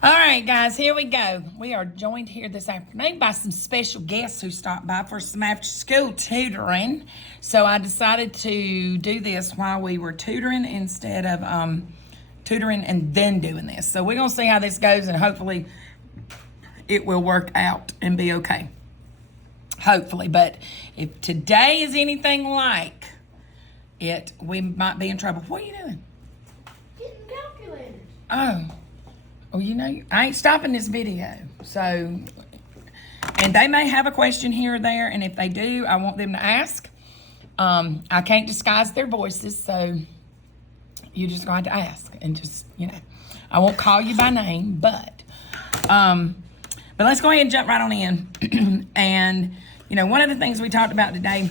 All right, guys, here we go. We are joined here this afternoon by some special guests who stopped by for some after-school tutoring. So I decided to do this while we were tutoring instead of tutoring and then doing this. So we're going to see how this goes, and hopefully it will work out and be okay. Hopefully. But if today is anything like it, we might be in trouble. What are you doing? Getting calculators. Oh, you know, I ain't stopping this video. So, and they may have a question here or there, and if they do, I want them to ask. I can't disguise their voices, so you're just going to ask, and just, I won't call you by name, but let's go ahead and jump right on in. And, one of the things we talked about today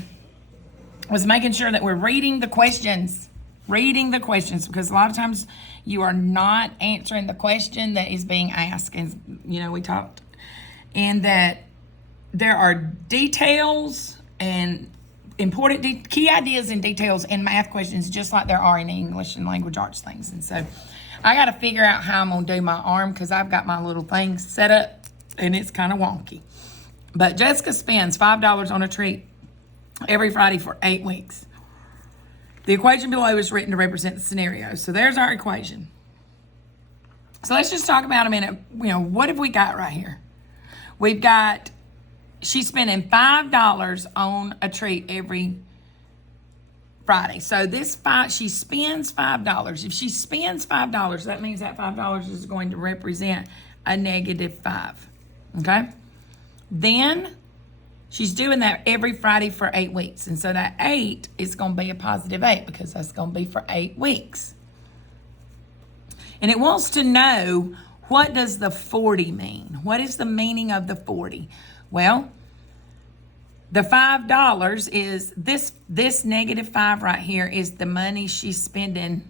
was making sure that we're reading the questions, because a lot of times you are not answering the question that is being asked. And, we talked, and that there are details and important key ideas and details in math questions, just like there are in English and language arts things. And so I got to figure out how I'm going to do my arm, because I've got my little thing set up and it's kind of wonky. But Jessica spends $5 on a treat every Friday for 8 weeks. The equation below is written to represent the scenario. So there's our equation. So let's just talk about a minute. What have we got right here? We've got, she's spending $5 on a treat every Friday. So she spends $5. If she spends $5, that means that $5 is going to represent a -5. Okay? Then she's doing that every Friday for 8 weeks. And so that 8 is going to be a +8, because that's going to be for 8 weeks. And it wants to know, what does the 40 mean? What is the meaning of the 40? Well, the $5 is this -5 right here is the money she's spending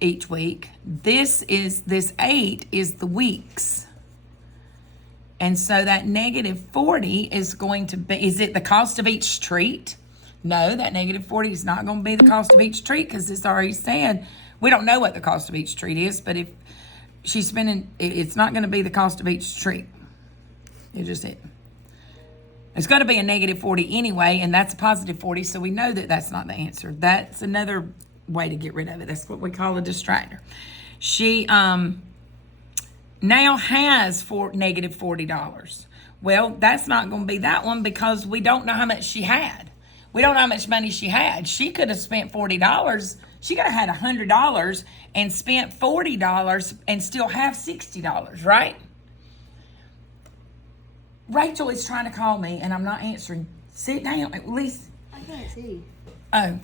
each week. This 8 is the weeks. And so that -40 is going to be, is it the cost of each treat? No, that -40 is not going to be the cost of each treat, because it's already said, we don't know what the cost of each treat is, but if she's spending, it's not going to be the cost of each treat. It's going to be a -40 anyway, and that's a +40, so we know that that's not the answer. That's another way to get rid of it. That's what we call a distractor. She, now has -$40. Well, that's not going to be that one, because we don't know how much she had. We don't know how much money she had. She could have spent $40. She could have had $100 and spent $40 and still have $60, right? Rachel is trying to call me, and I'm not answering. Sit down, at least. I can't see. Oh,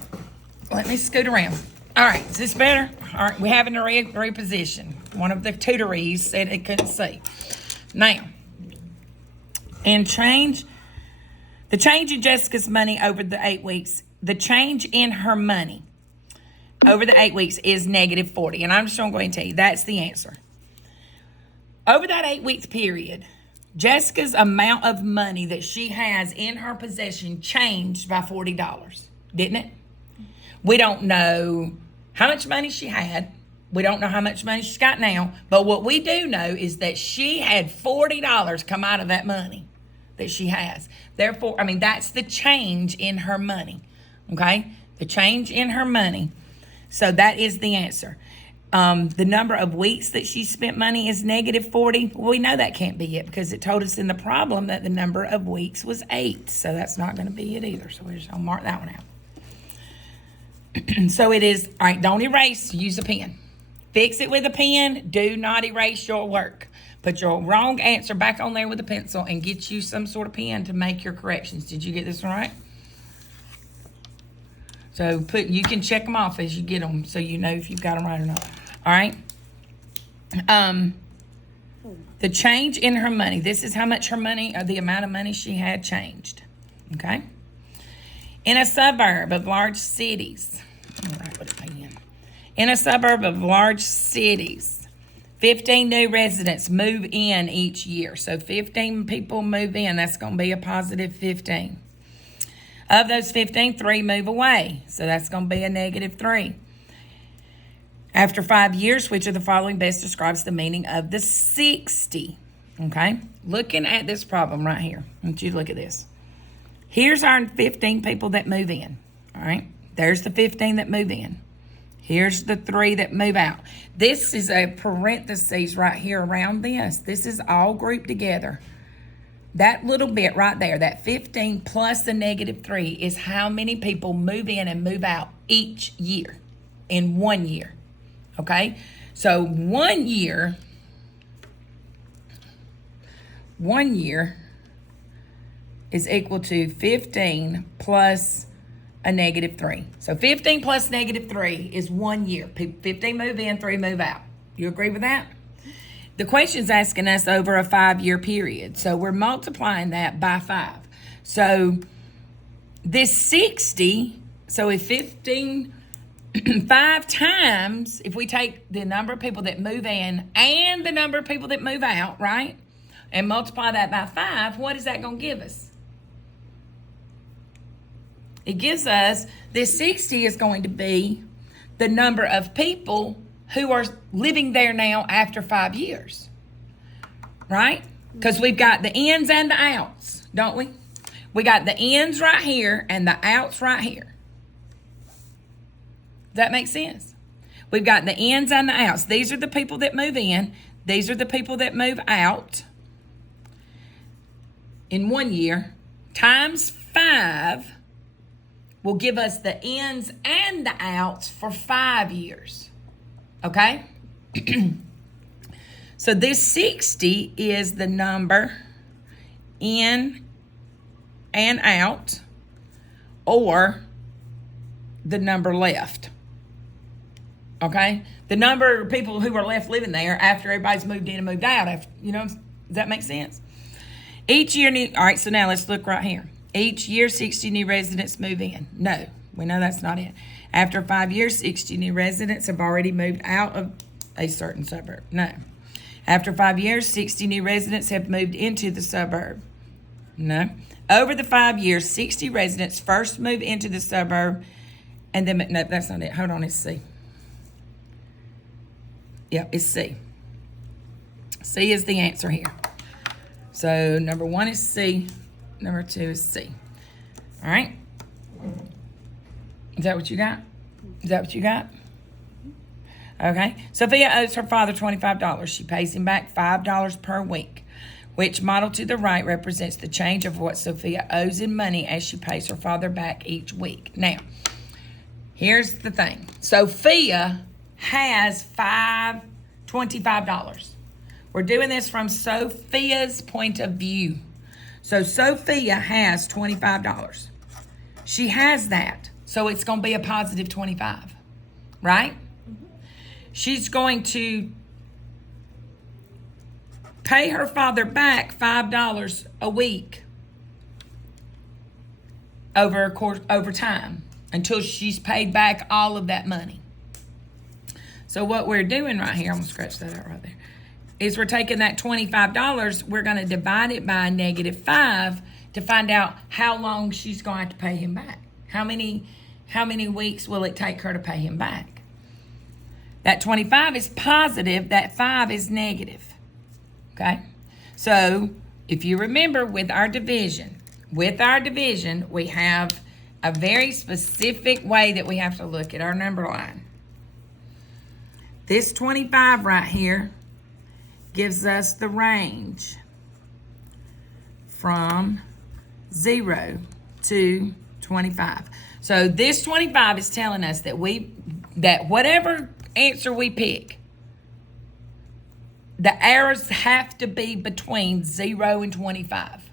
let me scoot around. All right, is this better? All right, we're having to reposition. One of the tutorees said it couldn't see. Now, the change in Jessica's money over the 8 weeks, the change in her money over the 8 weeks is -40. And I'm just going to go ahead and tell you, that's the answer. Over that 8 week period, Jessica's amount of money that she has in her possession changed by $40, didn't it? We don't know how much money she had. We don't know how much money she's got now. But what we do know is that she had $40 come out of that money that she has. Therefore, that's the change in her money. Okay? The change in her money. So that is the answer. The number of weeks that she spent money is -40. Well, we know that can't be it, because it told us in the problem that the number of weeks was 8. So that's not going to be it either. So we're just going to mark that one out. So it is, all right, don't erase, use a pen. Fix it with a pen. Do not erase your work. Put your wrong answer back on there with a pencil and get you some sort of pen to make your corrections. Did you get this one right? So you can check them off as you get them, so you know if you've got them right or not. All right. The change in her money. This is how much her money, or the amount of money she had changed. Okay. In a suburb of large cities, in a suburb of large cities, 15 new residents move in each year. So 15 people move in. That's going to be a +15. Of those 15, 3 move away. So that's going to be a -3. After 5 years, which of the following best describes the meaning of the 60? Okay, looking at this problem right here. I want you to look at this. Here's our 15 people that move in. All right, there's the 15 that move in. Here's the 3 that move out. This is a parentheses right here around this. This is all grouped together. That little bit right there, that 15 plus the -3 is how many people move in and move out each year in 1 year. Okay? So 1 year is equal to 15 plus a -3. So 15 plus -3 is 1 year. 15 move in, 3 move out. You agree with that? The question's asking us over a 5-year period. So we're multiplying that by 5. So this 60, so if 5 times, if we take the number of people that move in and the number of people that move out, right? And multiply that by 5, what is that going to give us? It gives us, this 60 is going to be the number of people who are living there now after 5 years, right? Because we've got the ins and the outs, don't we? We got the ins right here and the outs right here. Does that make sense? We've got the ins and the outs. These are the people that move in. These are the people that move out in 1 year. Times 5 will give us the ins and the outs for 5 years. Okay? So this 60 is the number in and out, or the number left. Okay? The number of people who are left living there after everybody's moved in and moved out. Does that make sense? Each year, all right, so now let's look right here. Each year, 60 new residents move in. No, we know that's not it. After 5 years, 60 new residents have already moved out of a certain suburb. No. After 5 years, 60 new residents have moved into the suburb. No. Over the 5 years, 60 residents first move into the suburb, and then, no, that's not it. Hold on, it's C. Yep, it's C. C is the answer here. So number 1 is C. Number 2 is C. All right. Is that what you got? Is that what you got? Okay. Sophia owes her father $25. She pays him back $5 per week. Which model to the right represents the change of what Sophia owes in money as she pays her father back each week? Now, here's the thing. Sophia has $25. We're doing this from Sophia's point of view. So Sophia has $25. She has that. So it's going to be a positive 25, right? Mm-hmm. She's going to pay her father back $5 a week over time until she's paid back all of that money. So what we're doing right here, I'm going to scratch that out right there, is we're taking that $25, we're going to divide it by -5 to find out how long she's going to have to pay him back. How many weeks will it take her to pay him back? That 25 is positive, that 5 is negative. Okay? So, if you remember with our division, we have a very specific way that we have to look at our number line. This 25 right here gives us the range from 0 to 25. So this 25 is telling us that whatever answer we pick, the arrows have to be between 0 and 25.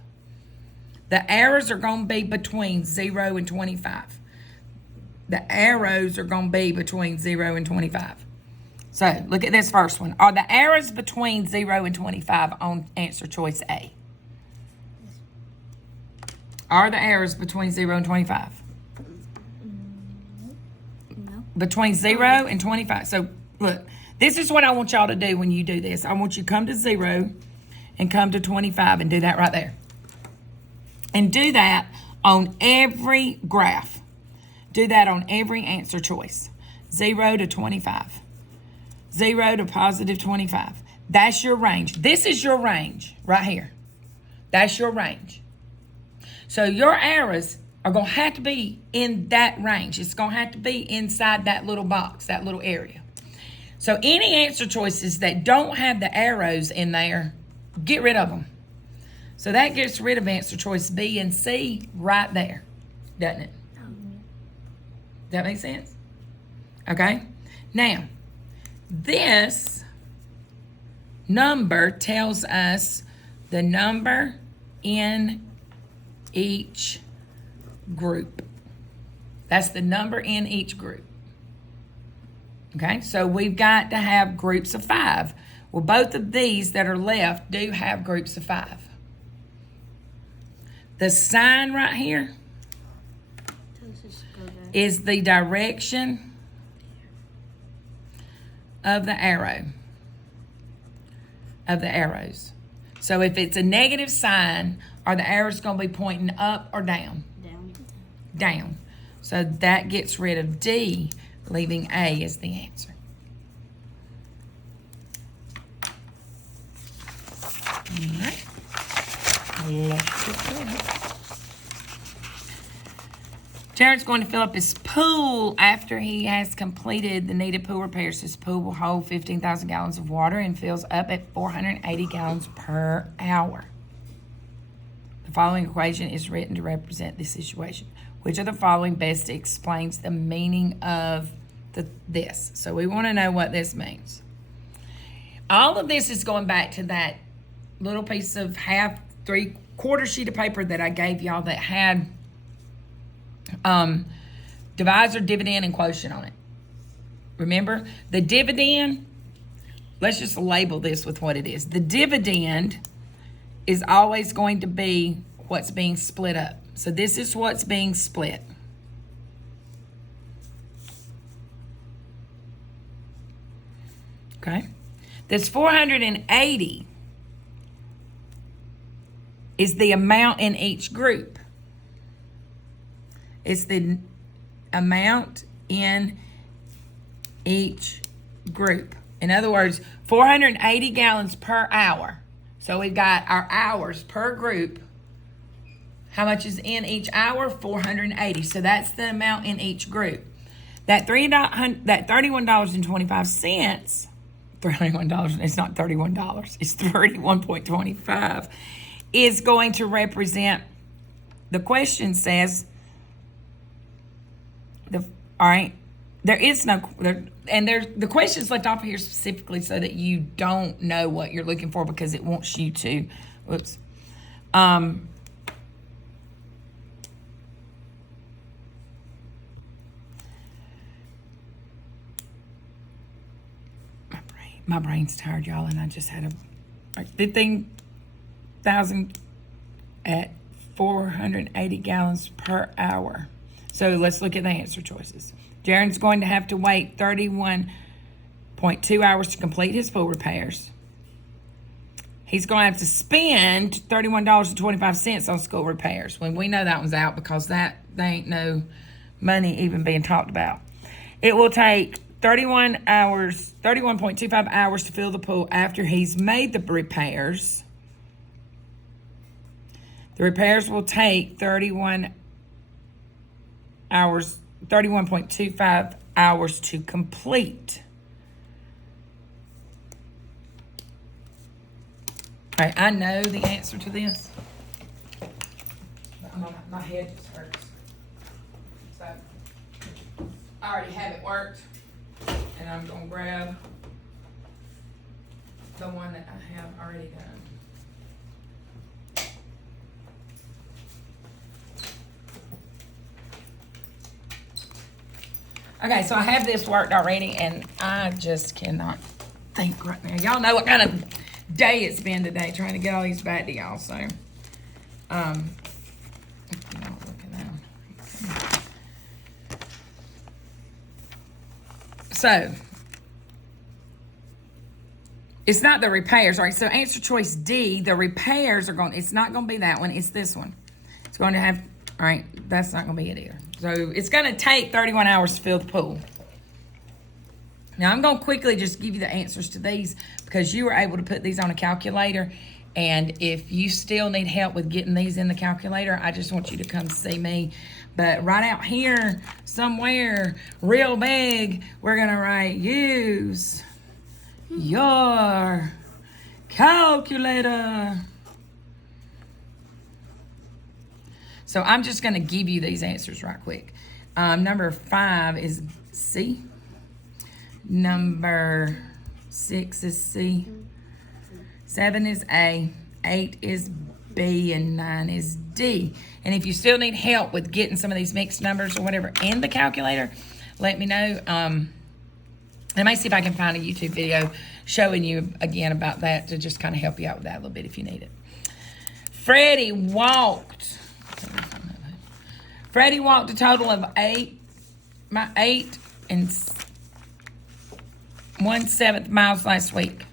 The arrows are going to be between 0 and 25. The arrows are going to be between 0 and 25. So, look at this first one. Are the arrows between 0 and 25 on answer choice A? Are the arrows between 0 and 25? No. Between 0 and 25. So, look, this is what I want y'all to do when you do this. I want you to come to 0 and come to 25 and do that right there. And do that on every graph. Do that on every answer choice. 0 to 25. 0 to positive 25. That's your range. This is your range right here. That's your range. So your arrows are going to have to be in that range. It's going to have to be inside that little box, that little area. So any answer choices that don't have the arrows in there, get rid of them. So that gets rid of answer choice B and C right there, doesn't it? Does that make sense? Okay. Now, this number tells us the number in each group. That's the number in each group. Okay, so we've got to have groups of 5. Well, both of these that are left do have groups of 5. The sign right here is the direction of the arrow, of the arrows. So if it's a negative sign, are the arrows going to be pointing up or down? Down. Down. So that gets rid of D, leaving A as the answer. All right. Let's get started. Jared's going to fill up his pool after he has completed the needed pool repairs. His pool will hold 15,000 gallons of water and fills up at 480 gallons per hour. The following equation is written to represent this situation. Which of the following best explains the meaning of this? So we want to know what this means. All of this is going back to that little piece of 3/4 sheet of paper that I gave y'all that had divisor, dividend, and quotient on it. Remember, the dividend, let's just label this with what it is. The dividend is always going to be what's being split up. So this is what's being split. Okay. This 480 is the amount in each group. It's the amount in each group. In other words, 480 gallons per hour. So we've got our hours per group. How much is in each hour? 480. So that's the amount in each group. That $31.25, $31, it's not $31, it's $31.25, is going to represent, the question says, all right, there is no, the question's left off here specifically so that you don't know what you're looking for because it wants you to, whoops. My brain's tired, y'all, and I just had a 15,000 at 480 gallons per hour. So let's look at the answer choices. Jaren's going to have to wait 31.2 hours to complete his pool repairs. He's going to have to spend $31.25 on school repairs. When we know that one's out because there ain't no money even being talked about. It will take 31.25 hours to fill the pool after he's made the repairs. The repairs will take 31.25 hours to complete. All right, I know the answer to this. My head just hurts. So, I already have it worked. And I'm going to grab the one that I have already done. Okay, so I have this worked already, and I just cannot think right now. Y'all know what kind of day it's been today trying to get all these back to y'all, so. If you're not looking at them. So, it's not the repairs. All right, so answer choice D, the repairs are going, it's not going to be that one, it's this one. It's going to have, all right, that's not going to be it either. So, it's going to take 31 hours to fill the pool. Now, I'm going to quickly just give you the answers to these because you were able to put these on a calculator. And if you still need help with getting these in the calculator, I just want you to come see me. But right out here somewhere, real big, we're going to write use your calculator. So I'm just going to give you these answers right quick. Number 5 is C. Number 6 is C. 7 is A. 8 is B. And 9 is D. And if you still need help with getting some of these mixed numbers or whatever in the calculator, let me know. I may see if I can find a YouTube video showing you again about that to just kind of help you out with that a little bit if you need it. Freddie walked a total of 8 and 1/7 miles last week.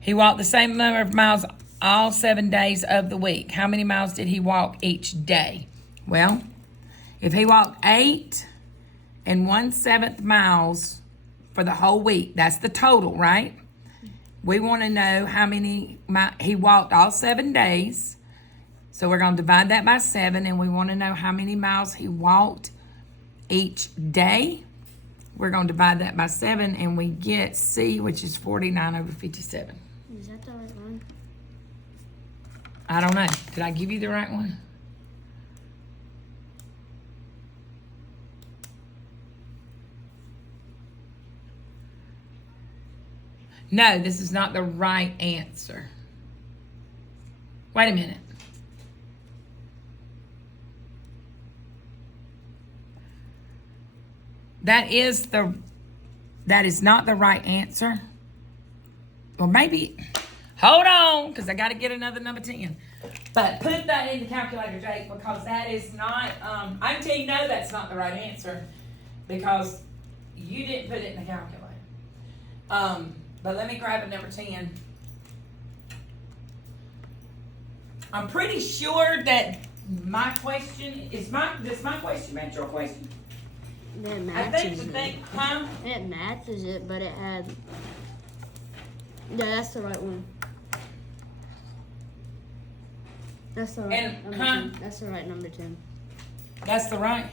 He walked the same number of miles all 7 days of the week. How many miles did he walk each day? Well, if he walked 8 and 1/7 miles for the whole week, that's the total, right? We want to know how many he walked all 7 days. So we're going to divide that by 7, and we want to know how many miles he walked each day. We're going to divide that by 7, and we get C, which is 49/57. Is that the right one? I don't know. Did I give you the right one? No, this is not the right answer. Wait a minute. That is not the right answer. Or maybe, hold on, because I got to get another number 10. But put that in the calculator, Jake, because that is not, I can tell you no, that's not the right answer because you didn't put it in the calculator. But let me grab a number 10. I'm pretty sure that my question, does my question match your question? It I matches think, huh? It matches it, but it had. Yeah, that's the right one. That's the right And, number huh? 10. That's the right number 10. That's the right.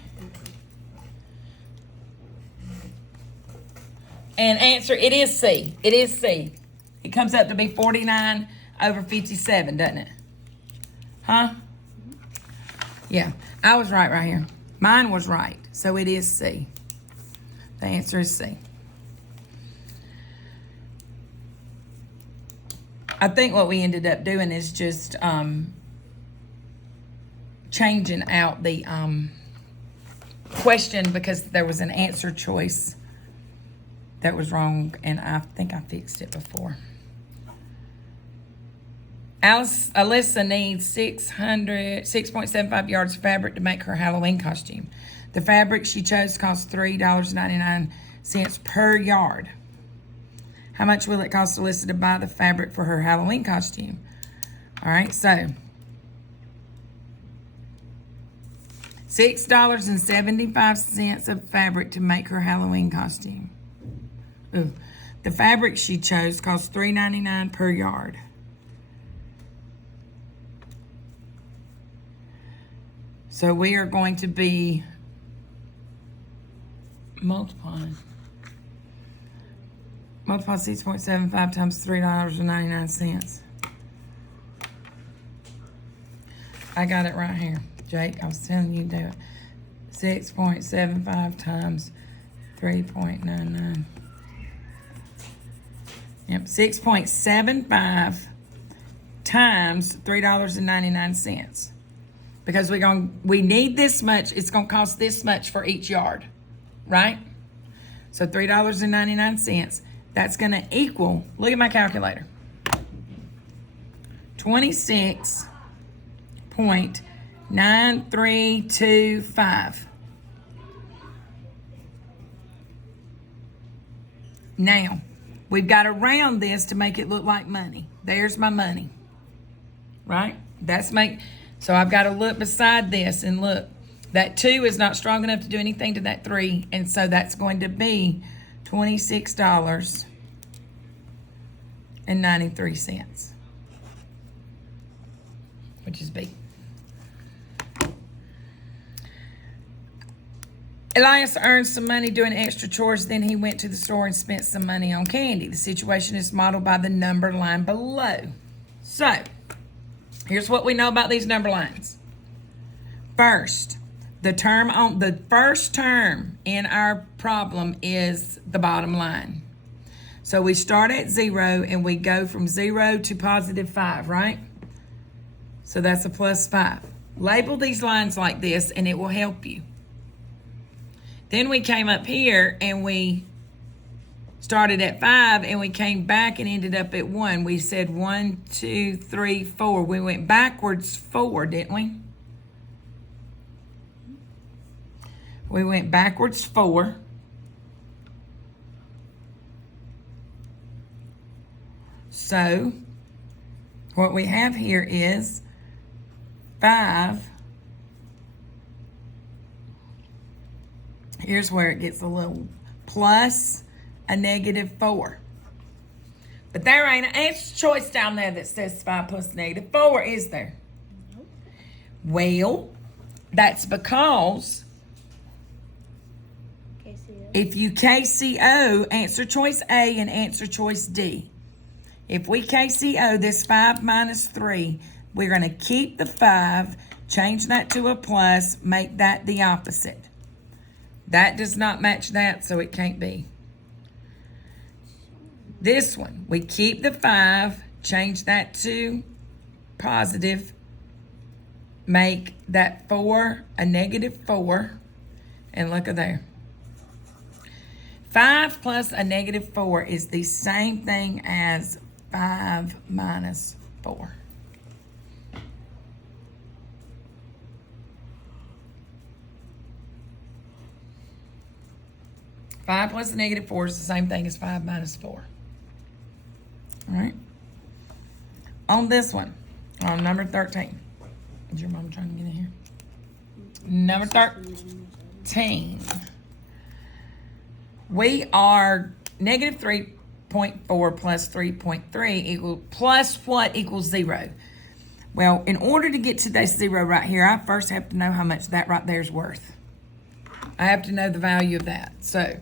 And answer, it is C. It is C. It comes up to be 49/57, doesn't it? Huh? Yeah, I was right here. Mine was right, so it is C. The answer is C. I think what we ended up doing is just changing out the question because there was an answer choice that was wrong, and I think I fixed it before. Alyssa needs 6.75 yards of fabric to make her Halloween costume. The fabric she chose costs $3.99 per yard. How much will it cost Alyssa to buy the fabric for her Halloween costume? All right, so $6.75 of fabric to make her Halloween costume. Ooh, the fabric she chose costs $3.99 per yard. So we are going to be multiplying. Multiply 6.75 times $3.99. I got it right here, Jake. I was telling you to do it. 6.75 times 3.99. Yep, 6.75 times $3.99. Because we need this much. It's gonna cost this much for each yard, right? So $3.99. That's gonna equal. Look at my calculator. 26.9325. Now, we've got to round this to make it look like money. There's my money, right? So I've got to look beside this and look. That 2 is not strong enough to do anything to that 3, and so that's going to be $26.93, which is B. Elias earned some money doing extra chores, then he went to the store and spent some money on candy. The situation is modeled by the number line below. So, here's what we know about these number lines. First, the first term in our problem is the bottom line. So we start at 0 and we go from 0 to positive 5, right? So that's a plus 5. Label these lines like this and it will help you. Then we came up here and we started at 5 and we came back and ended up at 1. We said 1, 2, 3, 4. We went backwards 4, didn't we? We went backwards 4. So what we have here is 5. Here's where it gets a little plus a negative 4. But there ain't an answer choice down there that says 5 plus negative 4, is there? Nope. Well, that's because KCO. If you KCO, answer choice A and answer choice D. If we KCO this 5 minus 3, we're going to keep the 5, change that to a plus, make that the opposite. That does not match that, so it can't be. This one, we keep the 5, change that to positive, make that 4 a negative 4, and look at there. 5 plus a negative 4 is the same thing as 5 minus 4. Five plus a negative 4 is the same thing as 5 minus 4. All right. On this one, on number 13. Is your mom trying to get in here? Number 13. We are negative 3.4 plus 3.3 equal plus what equals 0? Well, in order to get to this 0 right here, I first have to know how much that right there is worth. I have to know the value of that. So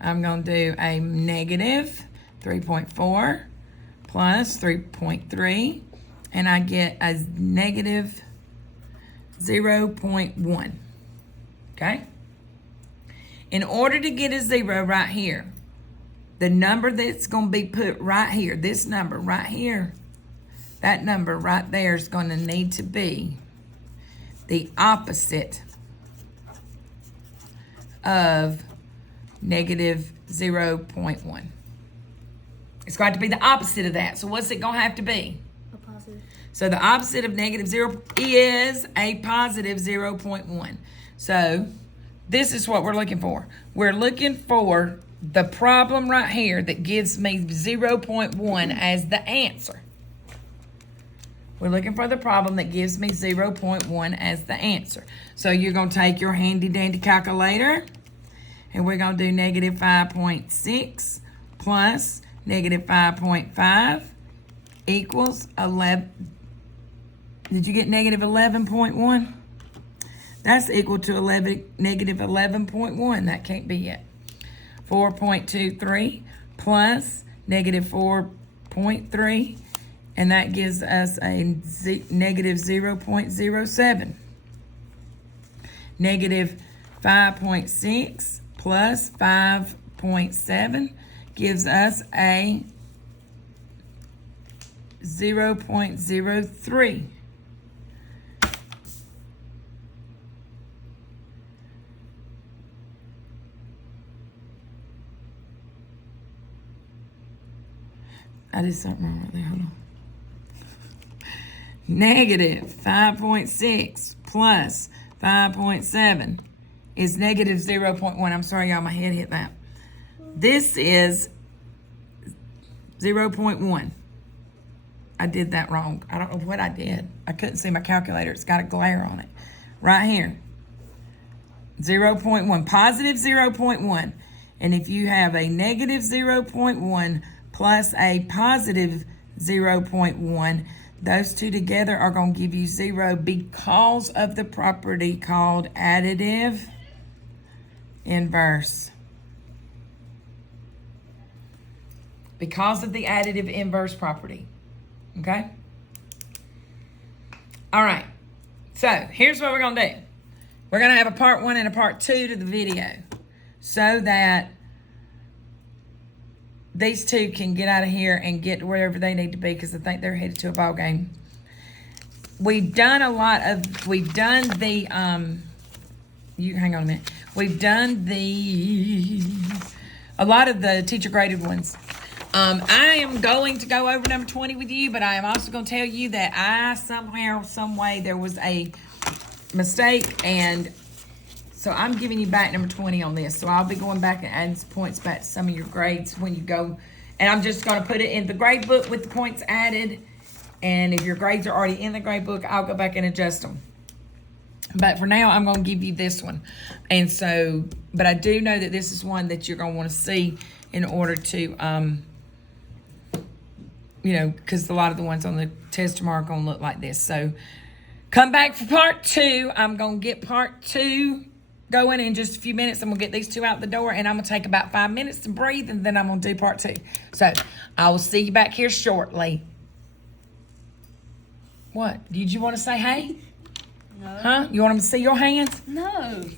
I'm going to do a negative 3.4 plus 3.3, and I get a negative 0.1. Okay? In order to get a 0 right here, the number that's going to be put right here, this number right here, that number right there is going to need to be the opposite of negative 0.1. It's got to be the opposite of that. So what's it going to have to be? A positive. So the opposite of negative 0 is a positive 0.1. So this is what we're looking for. We're looking for the problem right here that gives me 0.1 as the answer. We're looking for the problem that gives me 0.1 as the answer. So you're going to take your handy dandy calculator, and we're going to do negative 5.6 plus negative 5.5 equals 11. Did you get negative 11.1? That's equal to negative 11.1. That can't be it. 4.23 plus negative 4.3, and that gives us a negative 0.07. Negative 5.6 plus 5.7 gives us a 0.03. I did something wrong right there. Hold on. Negative 5.6 plus 5.7 is negative 0.1. I'm sorry, y'all, my head hit that. This is 0.1. I did that wrong. I don't know what I did. I couldn't see my calculator. It's got a glare on it. Right here. 0.1, positive 0.1. And if you have a negative 0.1 plus a positive 0.1, those two together are going to give you 0 because of the property called additive inverse. Because of the additive inverse property. Okay? All right. So, here's what we're going to do. We're going to have a part 1 and a part 2 to the video so that these two can get out of here and get to wherever they need to be because I think they're headed to a ball game. We've done the, you hang on a minute. We've done a lot of the teacher graded ones. I am going to go over number 20 with you, but I am also going to tell you that somehow, some way, there was a mistake, and so I'm giving you back number 20 on this. So I'll be going back and adding some points back to some of your grades when you go, and I'm just going to put it in the grade book with the points added, and if your grades are already in the grade book, I'll go back and adjust them. But for now, I'm going to give you this one. And so, but I do know that this is one that you're going to want to see in order to, you know, because a lot of the ones on the test tomorrow are going to look like this. So come back for part 2. I'm going to get part 2 going in just a few minutes. I'm going to get these two out the door, and I'm going to take about 5 minutes to breathe, and then I'm going to do part 2. So I will see you back here shortly. What? Did you want to say hey? No. Huh? You want them to see your hands? No.